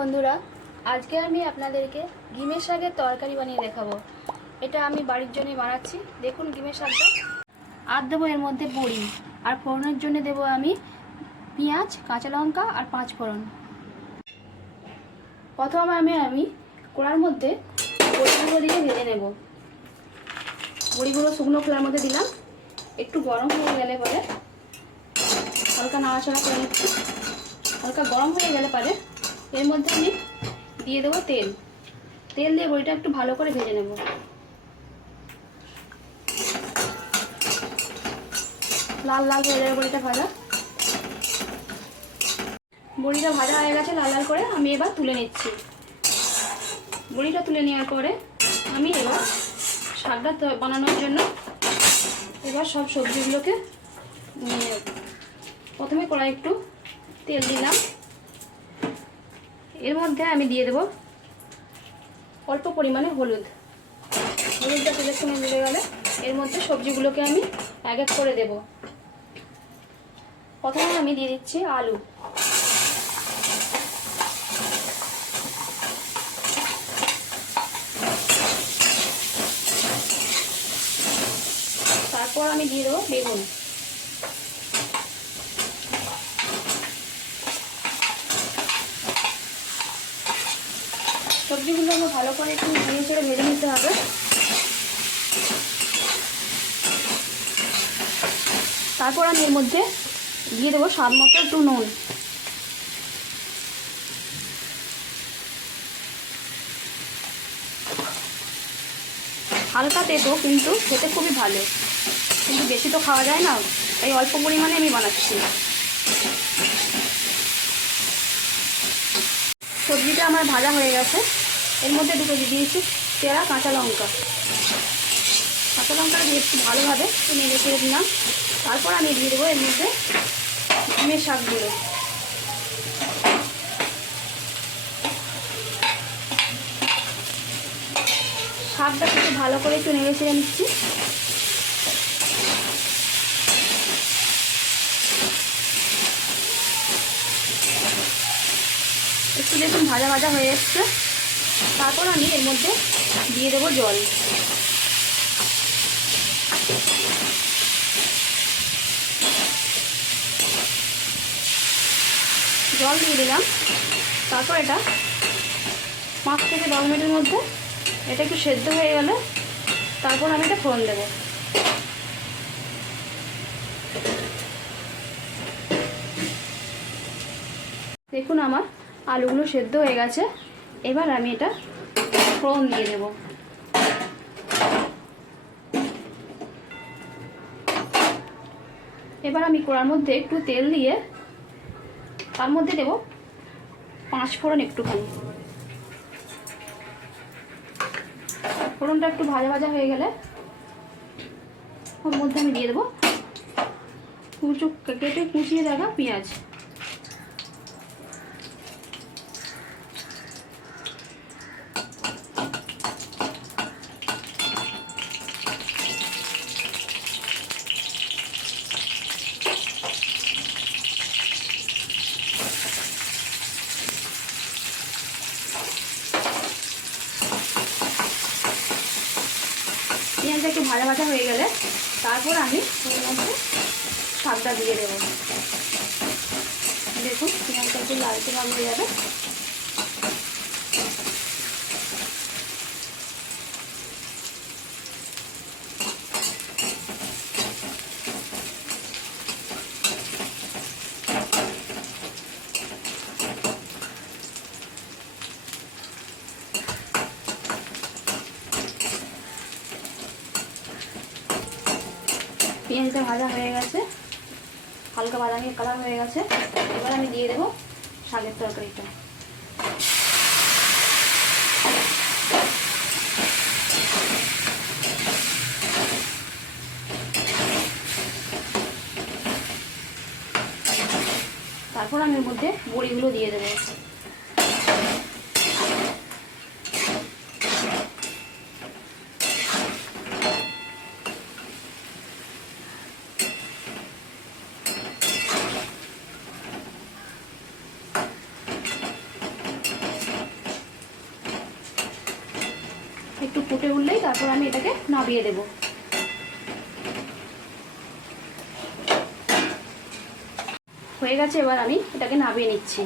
বন্ধুরা, আজকে আমি আপনাদেরকে ডিমের শাকের তরকারি বানিয়ে দেখাবো। এটা আমি বাড়ির জন্যই বানাচ্ছি। দেখুন ডিমের শাকটা। আর দেবো এর মধ্যে বড়ি। আর ফোড়নের জন্য দেবো আমি পেঁয়াজ, কাঁচা লঙ্কা আর পাঁচ ফোড়ন। প্রথমে আমি আমি কড়ার মধ্যে বড়িগুলো দিয়ে ভেজে নেব। বড়িগুলো শুকনো খোলার মধ্যে দিলাম। একটু গরম হয়ে গেলে পরে হালকা নাড়াচাড়া করে নিচ্ছি। হালকা গরম হয়ে গেলে পরে এর মধ্যে আমি দিয়ে দেবো তেল। তেল দিয়ে বড়িটা একটু ভালো করে ভেজে নেব। লাল লাল হয়ে যাবে বড়িটা ভাজা। বড়িটা ভাজা হয়ে গেছে, লাল লাল করে আমি এবার তুলে নিচ্ছি। বড়িটা তুলে নেওয়ার পরে আমি এবার শাকটা বানানোর জন্য এবার সব সবজিগুলোকে নিয়ে প্রথমে কড়াই একটু তেল দিলাম। এর মধ্যে আমি দিয়ে দেব অল্প পরিমাণে হলুদ। হলুদটা তেলের সঙ্গে মিলে গেলে এর মধ্যে সবজিগুলোকে আমি এক এক করে দেব। প্রথমে আমি দিয়ে দিচ্ছি আলু। তারপর আমি দিয়ে দেবো বেগুন। সবজিগুলো আমার ভালো করে একটু নিয়ে ছেড়ে ভেজে নিতে হবে। তারপর আমি এর মধ্যে দিয়ে দেবো স্বাদ মতো একটু নুন। হালকা তেতো, কিন্তু খেতে খুবই ভালো। কিন্তু বেশি তো খাওয়া যায় না, তাই অল্প পরিমাণে আমি বানাচ্ছি। সবজিটা আমার ভাজা হয়ে গেছে। এর মধ্যে দুটো দিয়ে দিয়েছি চেরা কাঁচা লঙ্কা। কাঁচা লঙ্কাটা দিয়ে একটু ভালোভাবে নেড়ে ছেড়ে দিলাম। তারপর আমি দিয়ে দেবো এর মধ্যে ডিমের শাকগুলো। শাকটা একটু ভালো করে একটু নেড়ে ছেড়ে নিচ্ছি। একটু দেখুন ভাজা ভাজা হয়ে এসছে। তারপর আমি এর মধ্যে দিয়ে দেবো জল। জল দিয়ে দিলাম। তারপর এটা পাঁচ থেকে দশ মিনিটের মধ্যে এটা একটু সেদ্ধ হয়ে গেলে তারপর আমি এটা ফোড়ন দেবো। দেখুন আমার আলুগুলো সেদ্ধ হয়ে গেছে। এবার আমি এটা ফোড়ন দিয়ে দেব। এবার আমি কড়ার মধ্যে একটু তেল দিয়ে তার মধ্যে দেব পাঁচ ফোড়ন একটুখানি। ফোড়নটা একটু ভাজা ভাজা হয়ে গেলে ওর মধ্যে আমি দিয়ে দেবো কুচু কেটে কুচিয়ে রাখা পেঁয়াজ। পেঁয়াজটা একটু ভাজা ভাজা হয়ে গেলে তারপর আমি এর মধ্যে শাকটা দিয়ে দেবো। দেখুন পেঁয়াজটা একটু লালচে রঙ হয়ে যাবে। পেঁয়াজটা ভাজা হয়ে গেছে। হালকা বাদামি কালার হয়ে গেছে। এবার আমি দিয়ে দেবো শাকের তরকারিটা। তারপর আমি এর মধ্যে বড়িগুলো দিয়ে দেবো। ফুটে উঠলেই তারপর আমি এটাকে নাবিয়ে দেব। হয়ে গেছে, এবার আমি এটাকে নাবিয়ে নিচ্ছি।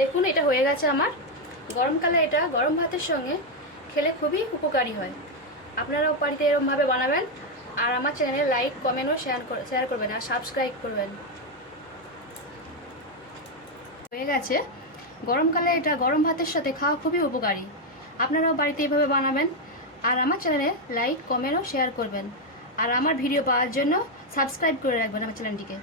দেখুন, এটা হয়ে গেছে আমার। গরমকালে এটা গরম ভাতের সঙ্গে খেলে খুবই উপকারী হয়। আপনারাও বাড়িতে এরকমভাবে বানাবেন আর আমার চ্যানেলে লাইক, কমেন্ট ও শেয়ার শেয়ার করবেন আর সাবস্ক্রাইব করবেন। হয়ে গেছে। গরমকালে এটা গরম ভাতের সাথে খাওয়া খুবই উপকারী। আপনারাও বাড়িতে এভাবে বানাবেন। আর আমার চ্যানেলে লাইক, কমেন্ট ও শেয়ার করবেন। আর আমার ভিডিও পাওয়ার জন্য সাবস্ক্রাইব করে রাখবেন আমার চ্যানেলটিকে।